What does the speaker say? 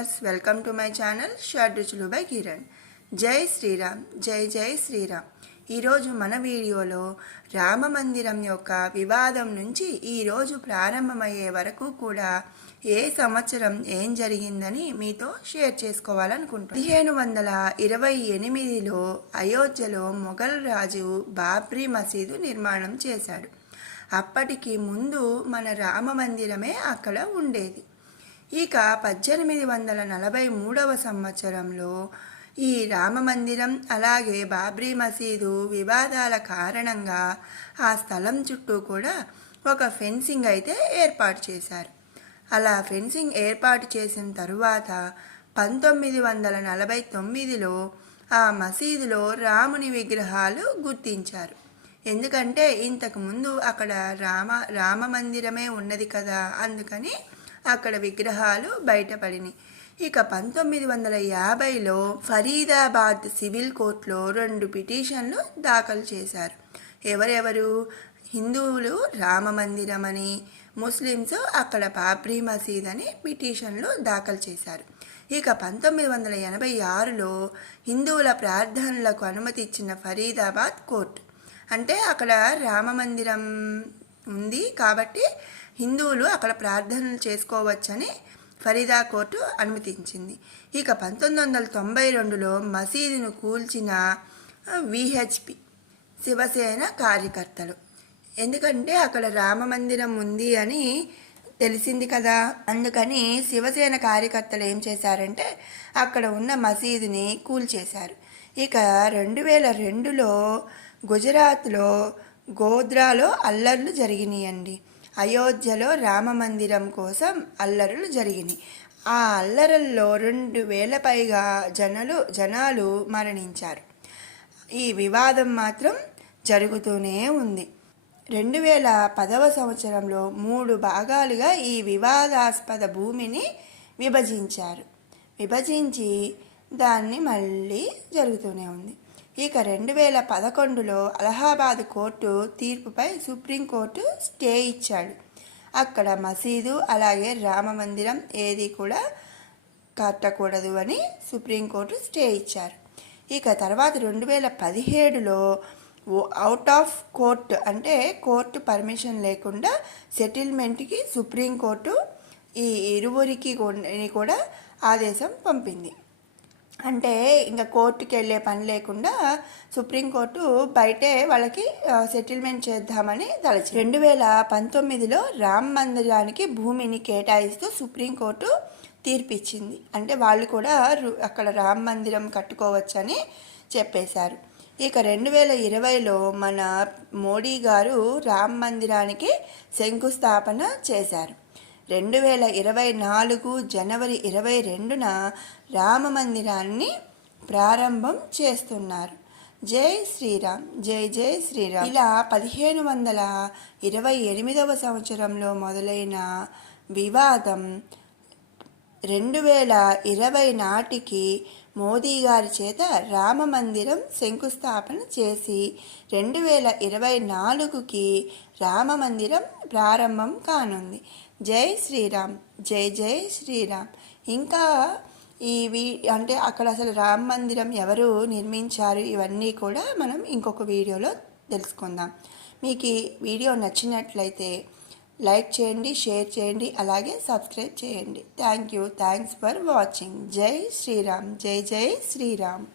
Viewers, welcome to my channel short రుచులు by Kiran. జై శ్రీరామ్, జై జై శ్రీరామ్. ఈరోజు మన వీడియోలో రామ మందిరం యొక్క వివాదం నుంచి ఈరోజు ప్రారంభమయ్యే వరకు కూడా ఏ సంవత్సరం ఏం జరిగిందని మీతో షేర్ చేసుకోవాలనుకుంటున్నాను. 1528లో అయోధ్యలో మొఘల్ రాజు బాబ్రీ మసీదు నిర్మాణం చేశాడు. అప్పటికి ముందు మన రామ మందిరమే అక్కడ ఉండేది. ఇక 1843 సంవత్సరంలో ఈ రామ మందిరం అలాగే బాబ్రీ మసీదు వివాదాల కారణంగా ఆ స్థలం చుట్టూ కూడా ఒక ఫెన్సింగ్ అయితే ఏర్పాటు చేశారు. అలా ఫెన్సింగ్ ఏర్పాటు చేసిన తరువాత 1949లో ఆ మసీదులో రాముని విగ్రహాలు గుర్తించారు. ఎందుకంటే ఇంతకుముందు అక్కడ రామ మందిరమే ఉన్నది కదా, అందుకని అక్కడ విగ్రహాలు బయటపడినాయి. ఇక 1950లో ఫరీదాబాద్ సివిల్ కోర్టులో 2 పిటిషన్లు దాఖలు చేశారు. ఎవరెవరు? హిందువులు రామ మందిరం అని, ముస్లిమ్స్ అక్కడ బాబ్రీ మసీద్ అని పిటిషన్లు దాఖలు చేశారు. ఇక 1986లో హిందువుల ప్రార్థనలకు అనుమతి ఇచ్చిన ఫరీదాబాద్ కోర్టు, అంటే అక్కడ రామ మందిరం ఉంది కాబట్టి హిందువులు అక్కడ ప్రార్థనలు చేసుకోవచ్చని ఫరీదా కోర్టు అనుమతించింది. ఇక 1992లో మసీదును కూల్చిన విహెచ్పి శివసేన కార్యకర్తలు, ఎందుకంటే అక్కడ రామ మందిరం ఉంది అని తెలిసింది కదా, అందుకని శివసేన కార్యకర్తలు ఏం చేశారంటే అక్కడ ఉన్న మసీదుని కూల్చేశారు. ఇక 2002లో గుజరాత్లో గోధ్రాలో అల్లర్లు జరిగినాయండి. అయోధ్యలో రామ మందిరం కోసం అల్లర్లు జరిగినాయి. ఆ అల్లర్లలో 2000 పైగా జనాలు మరణించారు. ఈ వివాదం మాత్రం జరుగుతూనే ఉంది. 2010 సంవత్సరంలో 3 భాగాలుగా ఈ వివాదాస్పద భూమిని విభజించి దాన్ని మళ్ళీ జరుగుతూనే ఉంది. ఇక 2011లో అలహాబాద్ కోర్టు తీర్పుపై సుప్రీంకోర్టు స్టే ఇచ్చాడు. అక్కడ మసీదు అలాగే రామ మందిరం ఏది కూడా కట్టకూడదు అని సుప్రీంకోర్టు స్టే ఇచ్చారు. ఇక తర్వాత 2017లో అవుట్ ఆఫ్ కోర్టు, అంటే కోర్టు పర్మిషన్ లేకుండా సెటిల్మెంట్కి సుప్రీంకోర్టు ఈ ఇరువురికి కూడా ఆదేశం పంపింది. అంటే ఇంకా కోర్టుకి వెళ్ళే పని లేకుండా సుప్రీంకోర్టు బయటే వాళ్ళకి సెటిల్మెంట్ చేద్దామని తలచి 2019లో రామ మందిరానికి భూమిని కేటాయిస్తూ సుప్రీంకోర్టు తీర్పిచ్చింది. అంటే వాళ్ళు కూడా అక్కడ రామ మందిరం కట్టుకోవచ్చని చెప్పేశారు. ఇక 2020లో మన మోడీ గారు రామ మందిరానికి శంకుస్థాపన చేశారు. 2024 జనవరి 22న రామ మందిరాన్ని ప్రారంభం చేస్తున్నారు. జై శ్రీరామ్, జై జై శ్రీరామ్. ఇలా 1528 సంవత్సరంలో మొదలైన వివాదం 2020 నాటికి మోదీ గారి చేత రామ మందిరం శంకుస్థాపన చేసి 2024కి రామ మందిరం ప్రారంభం కానుంది. జై శ్రీరామ్, జై జై శ్రీరామ్. ఇంకా అంటే అక్కడ అసలు రామ మందిరం ఎవరు నిర్మించారు, ఇవన్నీ కూడా మనం ఇంకొక వీడియోలో తెలుసుకుందాం. మీకు ఈ వీడియో నచ్చినట్లయితే లైక్ చేయండి, షేర్ చేయండి, అలాగే సబ్స్క్రైబ్ చేయండి. Thanks for watching. జై శ్రీరామ్, జై జై శ్రీరామ్.